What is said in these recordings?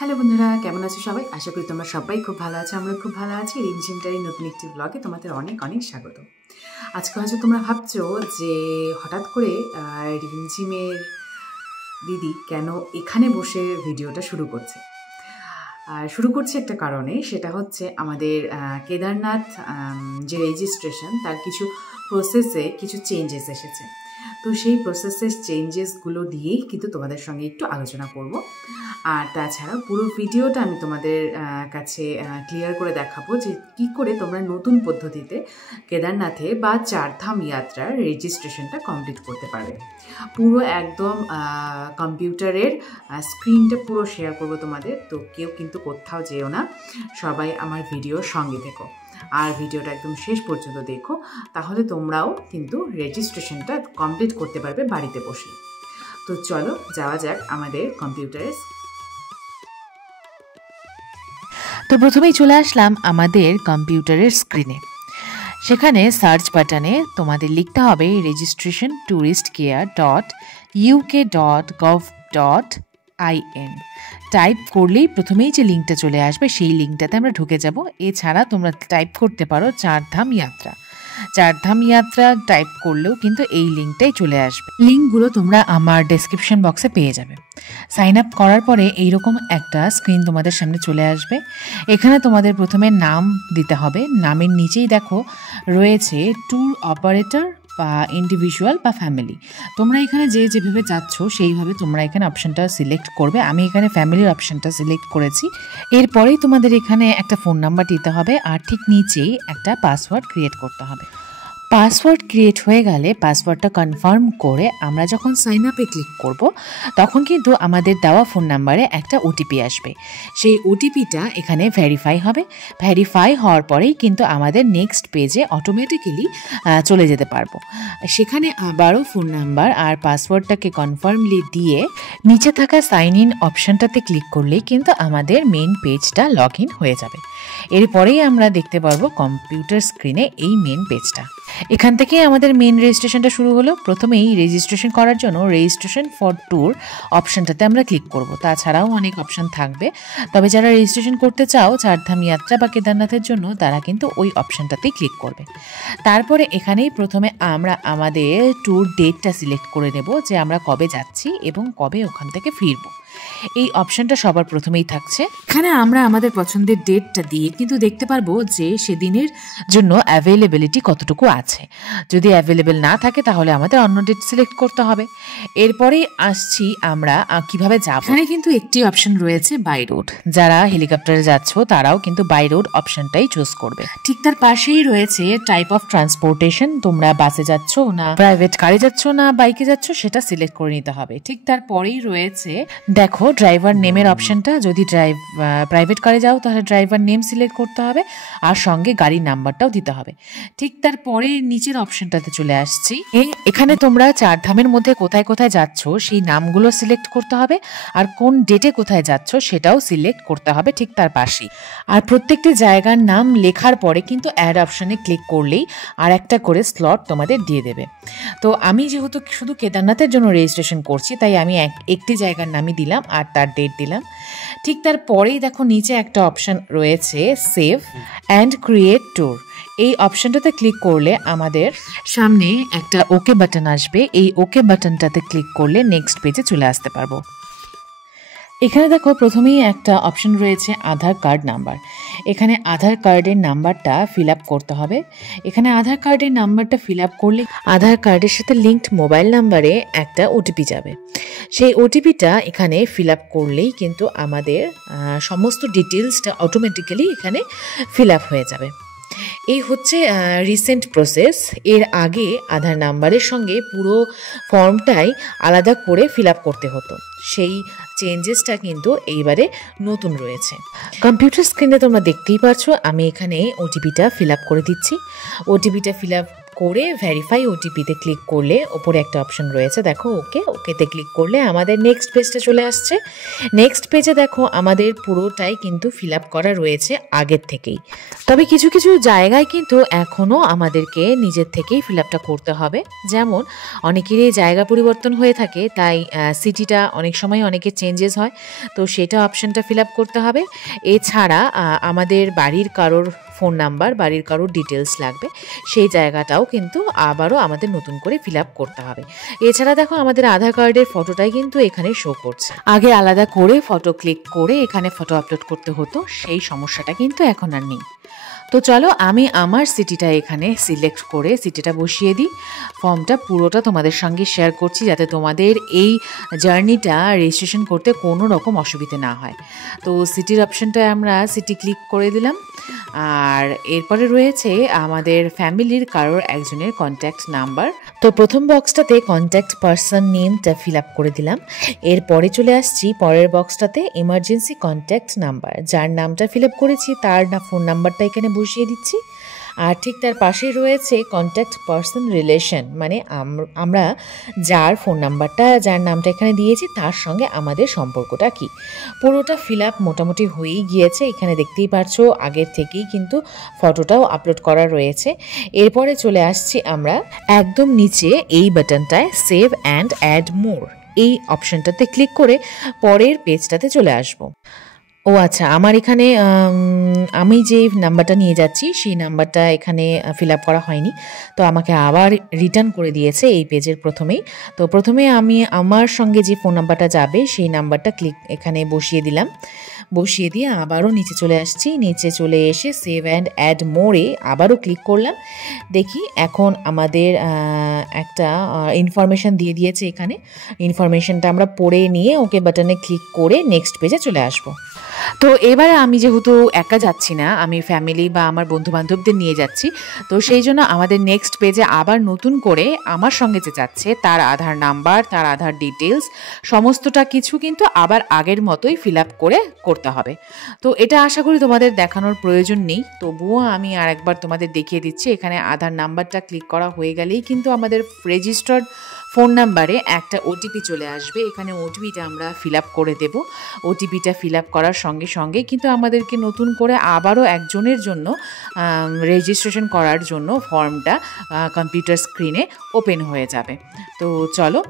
Hello বন্ধুরা, কেমন আছো সবাই? আশা করি তোমরা সবাই খুব ভালো আছো। আমরা খুব ভালো আছি। রিমঝিমটারই নতুন একটি ব্লগে তোমাদের অনেক অনেক স্বাগত। আজকে হয়তো তোমরা ভাবছো যে হঠাৎ করে রিমঝিমের দিদি কেন এখানে বসে ভিডিওটা শুরু করছে। শুরু করছে একটা কারণে, সেটা হচ্ছে আমাদের কেদারনাথ যে রেজিস্ট্রেশন তার কিছু প্রসেসে কিছু চেঞ্জেস এসেছে। তো সেই প্রসেসের চেঞ্জেসগুলো দিয়েই কিন্তু তোমাদের সঙ্গে একটু আলোচনা করব। আর তাছাড়া পুরো ভিডিওটা আমি তোমাদের কাছে ক্লিয়ার করে দেখাবো যে কী করে তোমরা নতুন পদ্ধতিতে কেদারনাথে বা চারধাম যাত্রার রেজিস্ট্রেশনটা কমপ্লিট করতে পারবে। পুরো একদম কম্পিউটারের স্ক্রিনটা পুরো শেয়ার করবো তোমাদের। তো কেউ কিন্তু কোথাও যেও না, সবাই আমার ভিডিওর সঙ্গে থেকো আর ভিডিওটা একদম শেষ পর্যন্ত দেখো, তাহলে তোমরাও কিন্তু রেজিস্ট্রেশনটা কমপ্লিট করতে পারবে বাড়িতে বসে। তো চলো যাওয়া যাক আমাদের কম্পিউটারে। তো প্রথমেই চলে আসলাম আমাদের কম্পিউটারের স্ক্রিনে। সেখানে সার্চ বাটনে তোমাদের লিখতে হবে registration.touristcare.uk.gov.in। টাইপ করলেই প্রথমেই যে লিঙ্কটা চলে আসবে সেই লিঙ্কটাতে আমরা ঢুকে যাব। এছাড়া তোমরা টাইপ করতে পারো চারধাম যাত্রা। চারধাম যাত্রা টাইপ করলেও কিন্তু এই লিঙ্কটাই চলে আসবে। লিঙ্কগুলো তোমরা আমার ডেসক্রিপশন বক্সে পেয়ে যাবে। সাইন আপ করার পরে এইরকম একটা স্ক্রিন তোমাদের সামনে চলে আসবে। এখানে তোমাদের প্রথমে নাম দিতে হবে। নামের নিচেই দেখো রয়েছে ট্যুর অপারেটর বা ইন্ডিভিজুয়াল বা ফ্যামিলি। তোমরা এখানে যেভাবে যাচ্ছ সেইভাবে তোমরা এখানে অপশানটা সিলেক্ট করবে। আমি এখানে ফ্যামিলির অপশানটা সিলেক্ট করেছি। এরপরেই তোমাদের এখানে একটা ফোন নাম্বার দিতে হবে আর ঠিক নিচেই একটা পাসওয়ার্ড ক্রিয়েট করতে হবে। পাসওয়ার্ড ক্রিয়েট হয়ে গেলে পাসওয়ার্ডটা কনফার্ম করে আমরা যখন সাইন আপে ক্লিক করব তখন কিন্তু আমাদের দেওয়া ফোন নাম্বারে একটা ওটিপি আসবে। সেই ওটিপিটা এখানে ভেরিফাই হবে। ভেরিফাই হওয়ার পরেই কিন্তু আমাদের নেক্সট পেজে অটোমেটিক্যালি চলে যেতে পারবো। সেখানে আবারও ফোন নাম্বার আর পাসওয়ার্ডটাকে কনফার্মলি দিয়ে নিচে থাকা সাইন ইন অপশানটাতে ক্লিক করলেই কিন্তু আমাদের মেন পেজটা লগ ইন হয়ে যাবে। এরপরেই আমরা দেখতে পারবো কম্পিউটার স্ক্রিনে এই মেন পেজটা। এখান থেকেই আমাদের মেন রেজিস্ট্রেশনটা শুরু হলো। প্রথমেই রেজিস্ট্রেশন করার জন্য রেজিস্ট্রেশন ফর ট্যুর অপশানটাতে আমরা ক্লিক করব। তাছাড়াও অনেক অপশান থাকবে, তবে যারা রেজিস্ট্রেশন করতে চাও চারধাম যাত্রা বা কেদারনাথের জন্য তারা কিন্তু ওই অপশানটাতেই ক্লিক করবে। তারপরে এখানেই প্রথমে আমরা আমাদের ট্যুর ডেটটা সিলেক্ট করে নেব যে আমরা কবে যাচ্ছি এবং কবে ওখান থেকে ফিরবো। এই অপশানটা সবার প্রথমেই থাকছে। এখানে আমরা আমাদের পছন্দের ডেটটা দিয়ে কিন্তু দেখতে পারবো যে সেদিনের জন্য অ্যাভেলেবিলিটি কতটুকু আছে। যদি অ্যাভেলেবেল না থাকে তাহলে আমাদের অন্য ডেট সিলেক্ট করতে হবে। এরপরেই আসছি আমরা কিভাবে যাব। এখানে কিন্তু একটি অপশন রয়েছে বাই রোড। যারা হেলিকপ্টারে যাচ্ছ তারাও কিন্তু বাই রোড অপশনটাই চুজ করবে। ঠিক তার পাশেই রয়েছে টাইপ অফ ট্রান্সপোর্টেশন। তোমরা বাসে যাচ্ছ না প্রাইভেট কারে যাচ্ছ না বাইকে যাচ্ছ সেটা সিলেক্ট করে নিতে হবে। ঠিক তারপরেই রয়েছে দেখো ড্রাইভার নেমের অপশনটা। যদি প্রাইভেট কারে যাও তাহলে ড্রাইভার নেম সিলেক্ট করতে হবে আর সঙ্গে গাড়ির নাম্বারটাও দিতে হবে। ঠিক তারপরে নিচের অপশনটাতে চলে আসছি। এখানে তোমরা চারধামের মধ্যে কোথায় কোথায় যাচ্ছ সেই নামগুলো সিলেক্ট করতে হবে আর কোন ডেটে কোথায় যাচ্ছ সেটাও সিলেক্ট করতে হবে ঠিক তার পাশেই। আর প্রত্যেকটি জায়গার নাম লেখার পরে কিন্তু অ্যাড অপশনে ক্লিক করলেই আর একটা করে স্লট তোমাদের দিয়ে দেবে। তো আমি যেহেতু শুধু কেদারনাথের জন্য রেজিস্ট্রেশন করছি তাই আমি একটি জায়গার নামই দিলাম আর তার ডেট দিলাম। ঠিক তারপরেই দেখো নিচে একটা অপশন রয়েছে সেভ অ্যান্ড ক্রিয়েট ট্যুর। এই অপশনটাতে ক্লিক করলে আমাদের সামনে একটা ওকে বাটন আসবে। এই ওকে বাটনটাতে ক্লিক করলে নেক্সট পেজে চলে আসতে পারবো। এখানে দেখো প্রথমেই একটা অপশন রয়েছে আধার কার্ড নাম্বার। এখানে আধার কার্ডের নাম্বারটা ফিল আপ করতে হবে। এখানে আধার কার্ডের নাম্বারটা ফিল আপ করলে আধার কার্ডের সাথে লিঙ্কড মোবাইল নাম্বারে একটা ওটিপি যাবে। সেই ওটিপিটা এখানে ফিল আপ করলেই কিন্তু আমাদের সমস্ত ডিটেলসটা অটোমেটিক্যালি এখানে ফিল আপ হয়ে যাবে। এই হচ্ছে রিসেন্ট প্রসেস। এর আগে আধার নাম্বারের সঙ্গে পুরো ফর্মটাই আলাদা করে ফিল আপ করতে হতো। সেই চেঞ্জেসটা কিন্তু এইবারে নতুন রয়েছে। কম্পিউটার স্ক্রিনে তোমরা দেখতেই পারছো আমি এখানে ওটিপিটা ফিল আপ করে দিচ্ছি। ওটিপিটা ফিল আপ করে ভেরিফাই ওটিপিতে ক্লিক করলে ওপরে একটা অপশন রয়েছে, দেখো ওকেতে ক্লিক করলে আমাদের নেক্সট পেজটা চলে আসছে। নেক্সট পেজে দেখো আমাদের পুরোটাই কিন্তু ফিল আপ করা রয়েছে আগের থেকেই, তবে কিছু কিছু জায়গায় কিন্তু এখনও আমাদেরকে নিজের থেকেই ফিল আপটা করতে হবে। যেমন অনেকেরই জায়গা পরিবর্তন হয়ে থাকে, তাই সিটিটা অনেক সময় অনেকের চেঞ্জেস হয়, তো সেটা অপশানটা ফিল আপ করতে হবে। এছাড়া আমাদের বাড়ির কারোর ফোন নাম্বার, বাড়ির কারোর ডিটেলস লাগবে, সেই জায়গাটাও কিন্তু আবারও আমাদের নতুন করে ফিল আপ করতে হবে। এছাড়া দেখো আমাদের আধার কার্ডের ফটোটাই কিন্তু এখানে শো করছে। আগে আলাদা করে ফটো ক্লিক করে এখানে ফটো আপলোড করতে হতো, সেই সমস্যাটা কিন্তু এখন আর নেই। তো চলো আমি আমার সিটিটা এখানে সিলেক্ট করে সিটিটা বসিয়ে দিই। ফর্মটা পুরোটা তোমাদের সঙ্গে শেয়ার করছি যাতে তোমাদের এই জার্নিটা রেজিস্ট্রেশন করতে কোনো রকম অসুবিধে না হয়। তো সিটির অপশানটায় আমরা সিটি ক্লিক করে দিলাম, আর এরপরে রয়েছে আমাদের ফ্যামিলির কারোর একজনের কন্ট্যাক্ট নাম্বার। তো প্রথম বক্সটাতে কন্ট্যাক্ট পারসন নেমটা ফিল আপ করে দিলাম। এরপরে চলে আসছি পরের বক্সটাতে এমার্জেন্সি কন্ট্যাক্ট নাম্বার, যার নামটা ফিল আপ করেছি তার ফোন নাম্বারটা এখানে বসিয়ে দিচ্ছি। আর ঠিক তার পাশেই রয়েছে কন্ট্যাক্ট পারসন রিলেশন, মানে আমরা যার ফোন নাম্বারটা, যার নামটা এখানে দিয়েছি তার সঙ্গে আমাদের সম্পর্কটা কি। পুরোটা ফিল আপ মোটামুটি হয়েই গিয়েছে, এখানে দেখতেই পারছো আগের থেকেই কিন্তু ফটোটাও আপলোড করা রয়েছে। এরপরে চলে আসছি আমরা একদম নিচে এই বাটনটায় সেভ অ্যান্ড অ্যাড মোর, এই অপশানটাতে ক্লিক করে পরের পেজটাতে চলে আসবো। ও আচ্ছা, আমার এখানে আমি যে নাম্বারটা নিয়ে যাচ্ছি সেই নাম্বারটা এখানে ফিল আপ করা হয়নি, তো আমাকে আবার রিটার্ন করে দিয়েছে এই পেজের প্রথমেই। তো প্রথমে আমি আমার সঙ্গে যে ফোন নাম্বারটা যাবে সেই নাম্বারটা এখানে বসিয়ে দিলাম, বসিয়ে দিয়ে আবারও নিচে চলে আসছি। নিচে চলে এসে সেভ অ্যান্ড অ্যাড মোরে আবারও ক্লিক করলাম। দেখি এখন আমাদের একটা ইনফরমেশান দিয়ে দিয়েছে এখানে, ইনফরমেশানটা আমরা পড়ে নিয়ে ওকে বাটনে ক্লিক করে নেক্সট পেজে চলে আসবো। তো এবারে আমি যেহেতু একা যাচ্ছি না, আমি ফ্যামিলি বা আমার বন্ধুবান্ধবদের নিয়ে যাচ্ছি, তো সেই জন্য আমাদের নেক্সট পেজে আবার নতুন করে আমার সঙ্গে যে যাচ্ছে তার আধার নাম্বার, তার আধার ডিটেলস সমস্তটা কিছু কিন্তু আবার আগের মতোই ফিল আপ করে করতে হবে। তো এটা আশা করি তোমাদের দেখানোর প্রয়োজন নেই, তবুও আমি আর একবার তোমাদের দেখিয়ে দিচ্ছি। এখানে আধার নাম্বারটা ক্লিক করা হয়ে গেলেই কিন্তু আমাদের রেজিস্টার্ড ফোন নাম্বারে একটা ওটিপি চলে আসবে, এখানে ওটিপিটা আমরা ফিল আপ করে দেব। ওটিপিটা ফিল আপ করার সঙ্গে সঙ্গে কিন্তু আমাদেরকে নতুন করে আবারও একজনের জন্য রেজিস্ট্রেশন করার জন্য ফর্মটা কম্পিউটার স্ক্রিনে ওপেন হয়ে যাবে। তো চলো,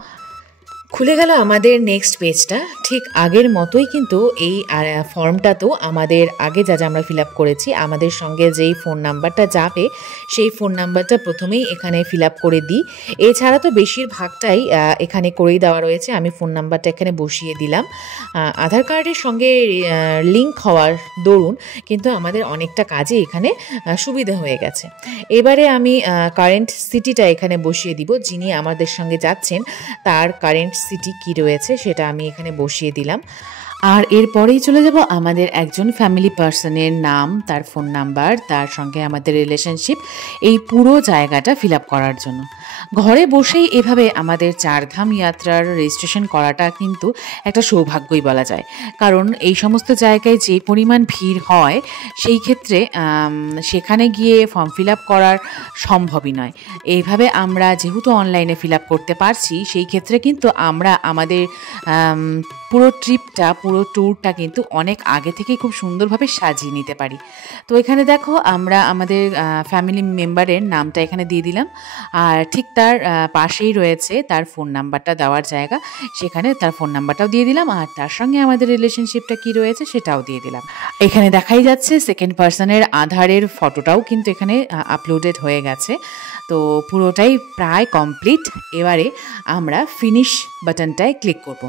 খুলে গেল আমাদের নেক্সট পেজটা। ঠিক আগের মতোই কিন্তু এই ফর্মটাতেও আমাদের আগে যা আমরা ফিল আপ করেছি, আমাদের সঙ্গে যেই ফোন নাম্বারটা যাবে সেই ফোন নাম্বারটা প্রথমেই এখানে ফিল আপ করে দিই। এছাড়া তো বেশিরভাগটাই এখানে করেই দেওয়া রয়েছে, আমি ফোন নাম্বারটা এখানে বসিয়ে দিলাম। আধার কার্ডের সঙ্গে লিঙ্ক হওয়ার দরুন কিন্তু আমাদের অনেকটা কাজে এখানে সুবিধা হয়ে গেছে। এবারে আমি কারেন্ট সিটিটা এখানে বসিয়ে দিব, যিনি আমাদের সঙ্গে যাচ্ছেন তার কারেন্ট সিটি কি রয়েছে সেটা আমি এখানে বসিয়ে দিলাম। আর এরপরেই চলে যাব আমাদের একজন ফ্যামিলি পার্সনের নাম, তার ফোন নাম্বার, তার সঙ্গে আমাদের রিলেশনশিপ, এই পুরো জায়গাটা ফিল আপ করার জন্য। ঘরে বসেই এভাবে আমাদের চারধাম যাত্রার রেজিস্ট্রেশন করাটা কিন্তু একটা সৌভাগ্যই বলা যায়, কারণ এই সমস্ত জায়গায় যে পরিমাণ ভিড় হয় সেই ক্ষেত্রে সেখানে গিয়ে ফর্ম ফিল আপ করার সম্ভবই নয়। এইভাবে আমরা যেহেতু অনলাইনে ফিল আপ করতে পারছি, সেই ক্ষেত্রে কিন্তু আমরা আমাদের পুরো ট্রিপটা, পুরো ট্যুরটা কিন্তু অনেক আগে থেকেই খুব সুন্দরভাবে সাজিয়ে নিতে পারি। তো এখানে দেখো আমরা আমাদের ফ্যামিলি মেম্বারের নামটা এখানে দিয়ে দিলাম, আর ঠিক তার পাশেই রয়েছে তার ফোন নাম্বারটা দেওয়ার জায়গা, সেখানে তার ফোন নাম্বারটাও দিয়ে দিলাম, আর তার সঙ্গে আমাদের রিলেশনশিপটা কি রয়েছে সেটাও দিয়ে দিলাম। এখানে দেখাই যাচ্ছে সেকেন্ড পার্সনের আধারের ফটোটাও কিন্তু এখানে আপলোডেড হয়ে গেছে। তো পুরোটাই প্রায় কমপ্লিট। এবারে আমরা ফিনিশ বাটনটায় ক্লিক করব।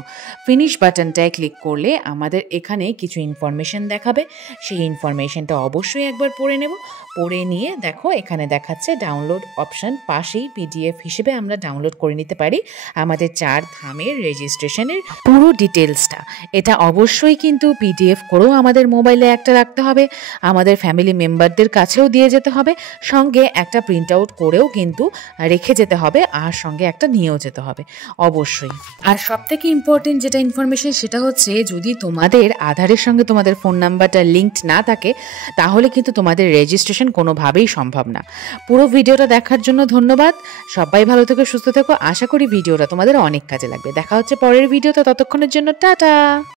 ফিনিশ বাটনটায় ক্লিক করলে আমাদের এখানে কিছু ইনফরমেশন দেখাবে, সেই ইনফরমেশনটা অবশ্যই একবার পড়ে নেব। পড়ে নিয়ে দেখো এখানে দেখাচ্ছে ডাউনলোড অপশান, পাশেই পিডিএফ হিসেবে আমরা ডাউনলোড করে নিতে পারি আমাদের চার ধামের রেজিস্ট্রেশনের পুরো ডিটেলসটা। এটা অবশ্যই কিন্তু পিডিএফ করেও আমাদের মোবাইলে একটা রাখতে হবে, আমাদের ফ্যামিলি মেম্বারদের কাছেও দিয়ে যেতে হবে, সঙ্গে একটা প্রিন্ট আউট করেও কিন্তু রেখে যেতে হবে, আর সঙ্গে একটা নিয়েও যেতে হবে অবশ্যই। আর সবথেকে ইম্পর্টেন্ট যেটা ইনফরমেশন সেটা হচ্ছে, যদি যদি তোমাদের আধারের সঙ্গে তোমাদের ফোন নাম্বারটা লিঙ্কড না থাকে তাহলে কিন্তু তোমাদের রেজিস্ট্রেশন কোনোভাবেই সম্ভব না। পুরো ভিডিওটা দেখার জন্য ধন্যবাদ। সবাই ভালো থেকো, সুস্থ থেকো। আশা করি ভিডিওটা তোমাদের অনেক কাজে লাগবে। দেখা হচ্ছে পরের ভিডিওতে, ততক্ষণের জন্য টাটা।